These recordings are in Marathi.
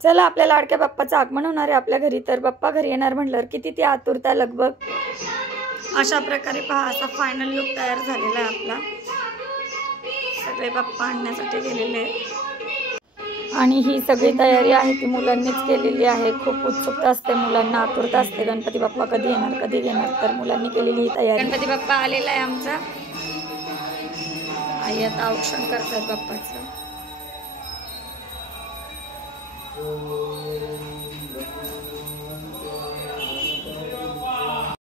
चला, आपल्या लाडक्या बाप्पाचं आगमन होणार आहे आपल्या घरी, तर बाप्पा घरी येणार म्हटल्यावर किती ती आतुरता लगबग. अशा प्रकारे पहा, असा फायनल लुक तयार झालेला आहे आपला. सगळे बाप्पा आणण्यासाठी गेलेले आणि ही सगळी तयारी आहे ती मुलांनीच केलेली आहे. खूप उत्सुकता असते मुलांना, आतुरता असते गणपती बाप्पा कधी येणार कधी येणार. तर मुलांनी केलेली ही तयारी. गणपती बाप्पा आलेला आहे आमचा. आई आता औक्षण करतात बाप्पाचं.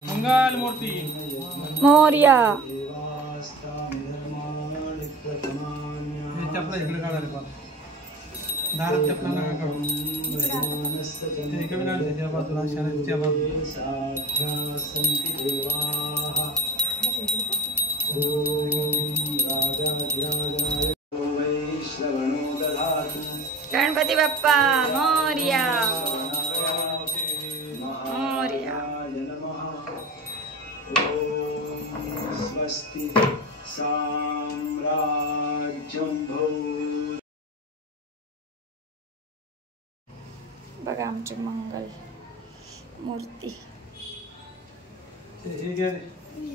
मंगल मूर्ती मोरया. चपला इकडे काढायला पण दारात चपला नका काढून इकडे काढ, त्याच्या बाजूला शाळेच्या बाजूला. गणपती बाप्पा मोरया मोरया. स्वस्ति साम्राज्यं भूत्. बघा आमची मंगल मूर्ती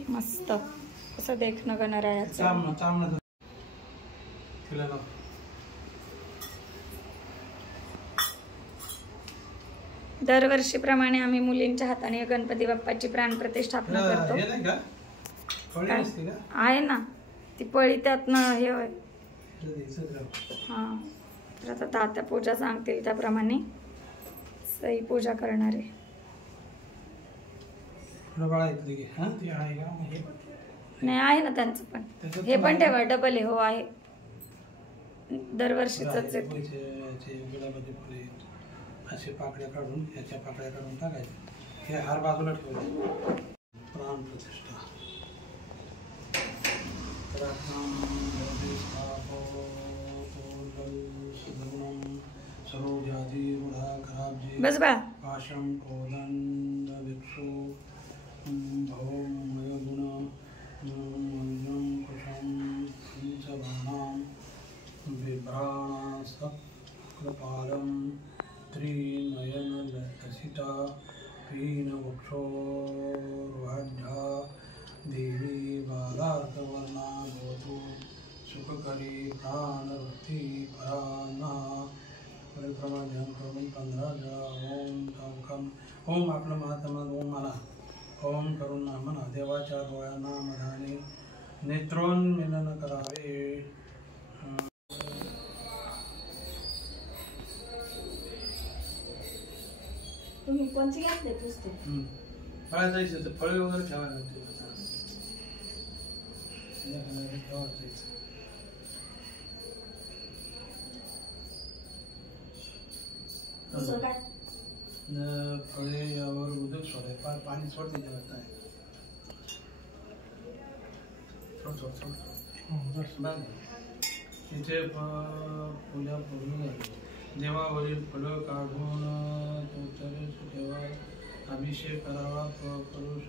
मस्त. कसं देखणं गणरायाचं. दरवर्षीप्रमाणे आम्ही मुलींच्या हाताने गणपती बाप्पाची प्राणप्रतिष्ठापना करतो. आहे ना ती पळी, त्यातनं हे होय. हां, तर आता तात्या पूजा सांगतील त्याप्रमाणे सई पूजा करणार आहे. नाही आहे ना त्यांचं पण, हे पण ठेवा डबल आहे. हो आहे, दरवर्षीच आहे. असे पाकड्या काढून ह्याच्या पाकड्या काढून टाकायचे. हे हार बाजूला ठेवले. प्राण प्रतिष्ठा बस बा. पाशम कोदंड भिक्षु भवम मयगुण मंजम कुशम पंचबाणां बिभ्राणा सकृपालम त्रिनयन लसिता पीनवक्षोर्वह्या देवी बालार्कवर्णा भवतु सुखकरी प्राणवती पराना. परिक्रमा ध्यान करून 15 वेळा ओम टंकम. ओम आपलं महात्मा ओम म्हणा. ओम करून म्हणा. देवाच्या डोळ्यांना मधाने नेत्रोन्मिलन करावे. तुम्ही कोणचे घेतले पुस्तक? फळं जायचं तर फळे वगैरे ठेवायला लागते. फळे यावर उदक सोडाय, पाणी सोडते जेवत आहे. तिथे पूजा पूर्ण झाली. देवावरील फळं काढून ठेवा. अभिषेक करावा. पुरुष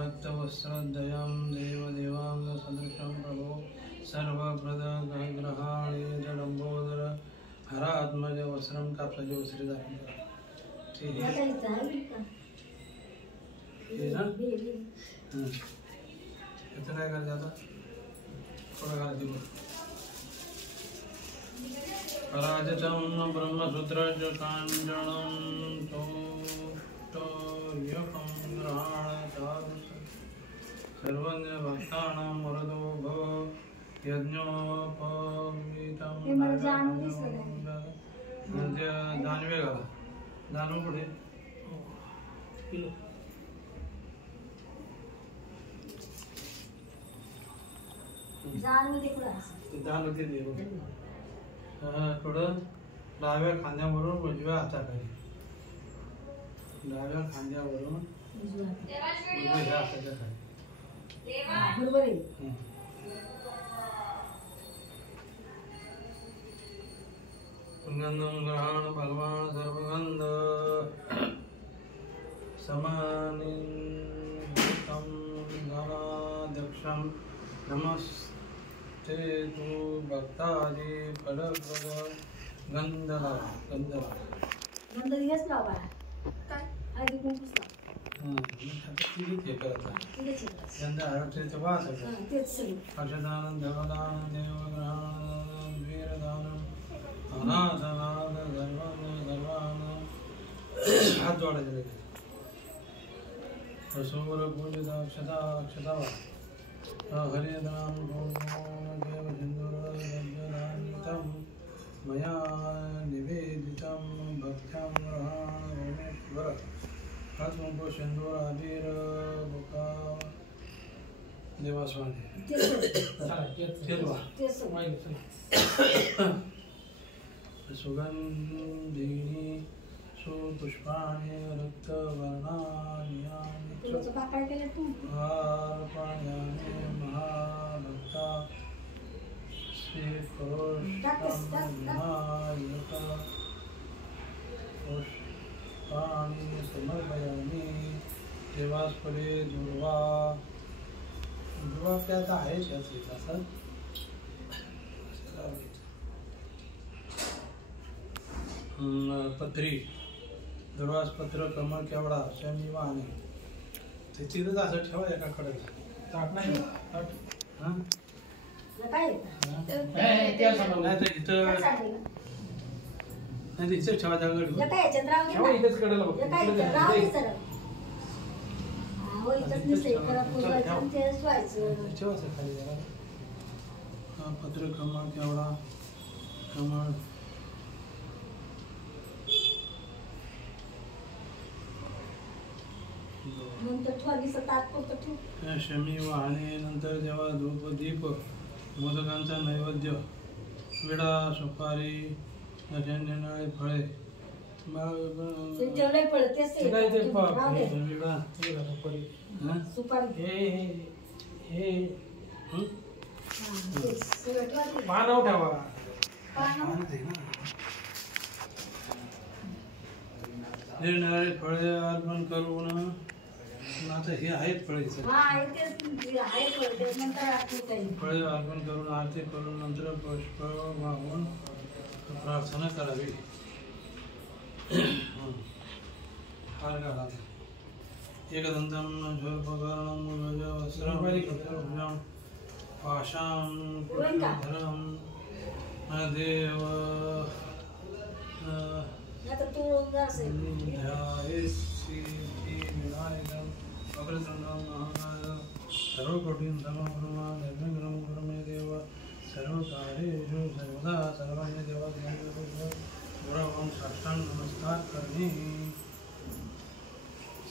रक्तवस्त्रदयं देवदेवांग सदृशं प्रभो सर्वप्रदग्रहाणे जडंबोदर हरात्मज वस्त्रं. कापसाचे वस्त्रे दाखवून ठीक आहे ना. याचं काय करायचं आता? थोडं घालायचं बघ. राजतं ब्रह्मसूत्राच काञ्चनं चोट्टयकं ग्रहाणतादृश सर्वज्ञ भक्तानां वरदो भव. यज्ञोपवीतं जानवे घाला. जानू कुठे? दान होते दे. थोडं डाव्या खांद्यावरून उजव्या हाताखाली. डाव्या खांद्यावरून उजव्या हाताच्या खाली. गंधम ग्रहण भगवान सर्वगंध समानितं गणाध्यक्षं नमस् ते तू भक्ताजी फलप्रद गंधला गंधला नंतर दिवस लावा काय आधी कुंकुस लाव हे करत आहे तिथेच गंध हरतेचं वास आहे तेच सगळं हर्षदानं देवदानं देवग्रहानं वीरदानं अनाथनाथ सर्वानं सर्वानं हात जोडायचे लगेच रसोवर पूजित अक्षता अक्षता हरिदान देव सिंधुरं मया निवेदितं भक्त्यां रमेश्वर हातमुख सिंदूर अबीर बुका देवास्वामी सुगंधिनी सुपुष्पाणि रक्तवर्णानि अर्पण्यामि महाभक्ता श्रीपुरुषायक पुष्पाणि समर्पयामि देवास्पदे दुर्वा दुर्वा त्यात आहे त्याच असं पत्री दुर्वासपत्र कमळ केवढा शमी वाहने ते तिथंच असं ठेवा एकाकडे ताट नाही ताट हां नाही तर इथं नाही तर इथं ठेवा जागा इथंच कडेला ठेवायचं खाली जरा पत्र कमळ केवढा कमळ शमी वाहने नंतर जेव्हा धूप दीप मोदकांचा नैवेद्य विडा सुपारी निरनिराळे फळे मानव ठेवा निरनिराळे फळे अर्पण करून आता हे आहेत फळे फळे अर्पण करून आरती करून नंतर पुष्प वाहून प्रार्थना करावी हार घाला एकदंतं झोल्पकर्णं वस्त्रं पाशां कुशधरं देव ध्यायेत्सिद्धिविनायकं वक्रतुण्डं महाकाय सर्वकोटिं समग्रमा निर्विघ्नं कुरु मे देव सर्वकार्येषु सर्वदा सर्वाणि गुरवं साष्टांग नमस्कार करणे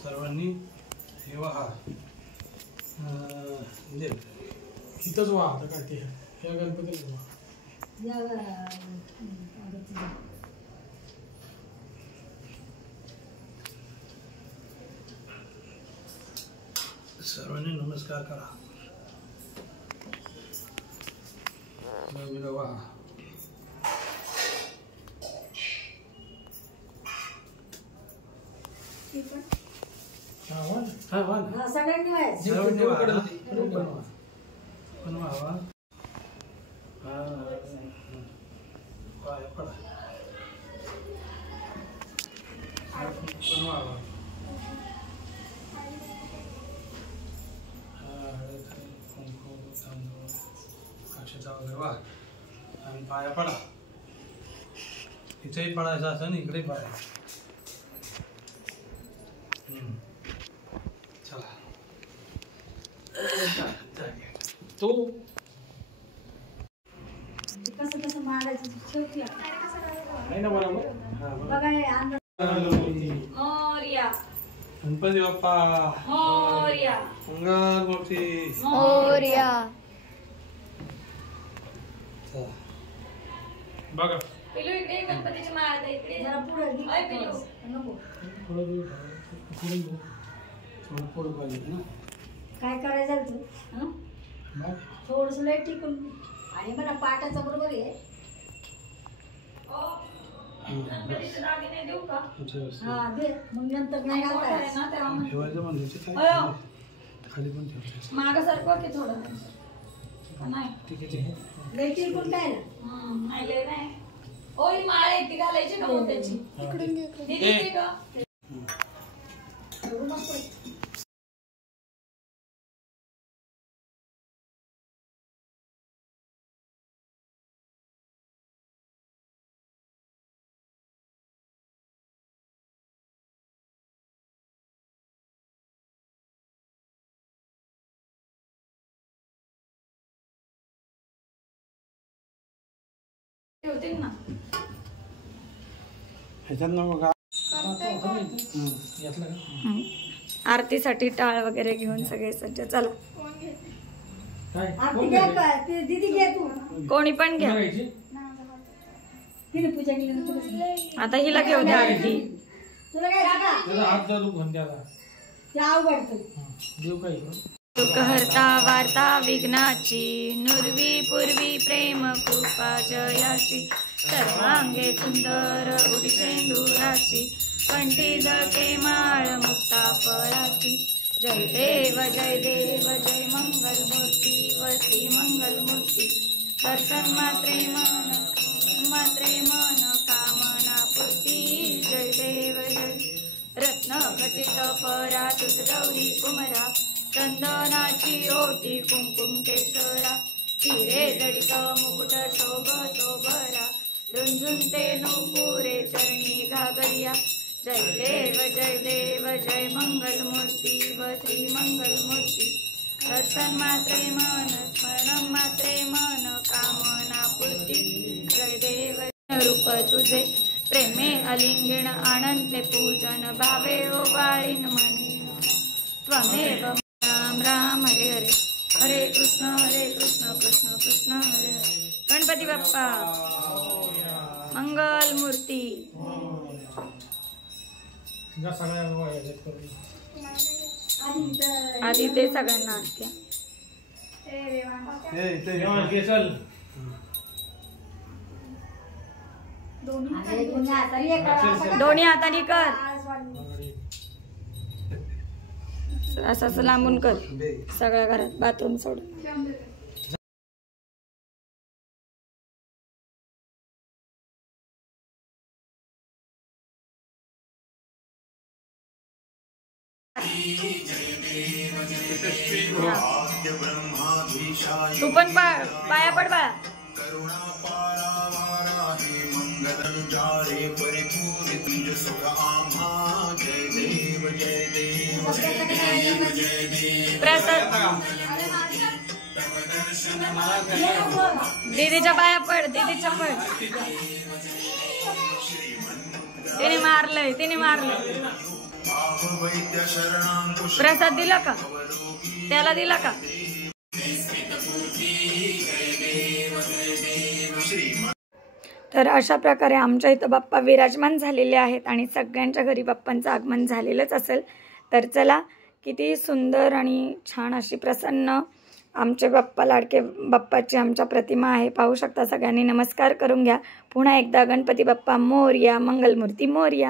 सर्वांनी हे वहा इथंच वा आता काय ते या गणपतीला सर्वांनी नमस्कार करा वा सगळ्यांनी बनवा अक्षता वगैरे वा आणि पाया पडा इथेही पडायचं असं ना इकडेही पडायचं चला तू कसं कसं मारायचं शेवटी आहे ना बरोबर बघा हे अंदाज मोरया गणपती बाप्पा मोरया मंगलमूर्ती मोरया बघा पिलू इकडे गणपतीची माळ आहे इकडे जरा पुढे अय पिलू नको थोडं पुढं पाहिजे ना काय करायचं तू थोडस लय टिकून आणि मला पाटाचा बरोबर आहे गणपतीचे दागिने देऊ का हा दे मग नंतर नाही आहे ना तेव्हा ठेवायचं म्हणजे अयो खाली पण ठेवायचं मागं सरकवा की थोडं नाही ठीक आहे. लय टिकून काय ना नाही लय नाही. ओ ही माळ आहे ती घालायची का मोत्याची? दीदी दे गं. ठेवतील ना. ह्याच्यात नको का? यातलं का? आरतीसाठी टाळ वगैरे घेऊन सगळे सज्ज. चला काय आरती घे का? ती दीदी घे तू. कोणी पण घ्या. करायची? तिने पूजा केली ना तुला. आता हिला घेऊ द्या आरती. तुला काय का? त्याचा हात जाऊ घेऊन द्याला. ते अवघडतं. देऊ काय इकडं? सुख हरता वार्ता विघ्नाची, नुरवी पूर्वी प्रेम कृपा जयाची, सर्वांगे सुंदर उडी शेंदुराची, कंठी जळके माळ मुक्ता फळाची. जय देव जय देव जय मंगल मूर्ती व श्री मंगल मूर्ती. दर्शन मात्रे मन कामना पूर्ती. जय देव जय. रत्न खचित परा तुझ गौरी कुमरा, चंदनाची ओटी कुंकुम केसरा, हिरे जडित मुकुट शोभतो बरा, रुंझुनते नुपुरे चरणी घागरिया. जय देव जय मंगल मूर्ती व श्री मंगल मूर्ती. दर्शन मात्रे मन स्मरण मात्रे मन कामना पूर्ती. जय देव रूप तुझे प्रेमे अलिंगण आनंदे पूजन भावे ओवाळीन मने. त्वमेव राम राम हरे हरे हरे कृष्ण कृष्ण कृष्ण हरे हरे. गणपती बाप्पा मंगल मूर्ती. तुझ्या सगळ्या याच्यात करू. आधी ते सगळ्यांना असत्या. घे चल. अरे दोन्ही हाताने हे करा. दोन्ही हाताने कर. असं लांबून कर सगळ्या घरात, बाथरूम सोडून. तू पण पाया पड बाळा. प्रसाद दीदीच्या पाया पड. दीदीच्या पड. तिने मारलंय. प्रसाद दिला का? त्याला दिला का? तर अशा प्रकारे आमच्या इथं बाप्पा विराजमान झालेले आहेत आणि सगळ्यांच्या घरी बाप्पांचं आगमन झालेलंच असेल. तर चला, किती सुंदर आणि छान अशी प्रसन्न आमचे बाप्पा, लाडके बाप्पाची आमच्या प्रतिमा आहे. पाहू शकता. सगळ्यांनी नमस्कार करून घ्या. पुन्हा एकदा गणपती बाप्पा मोरया, मंगलमूर्ती मोरया.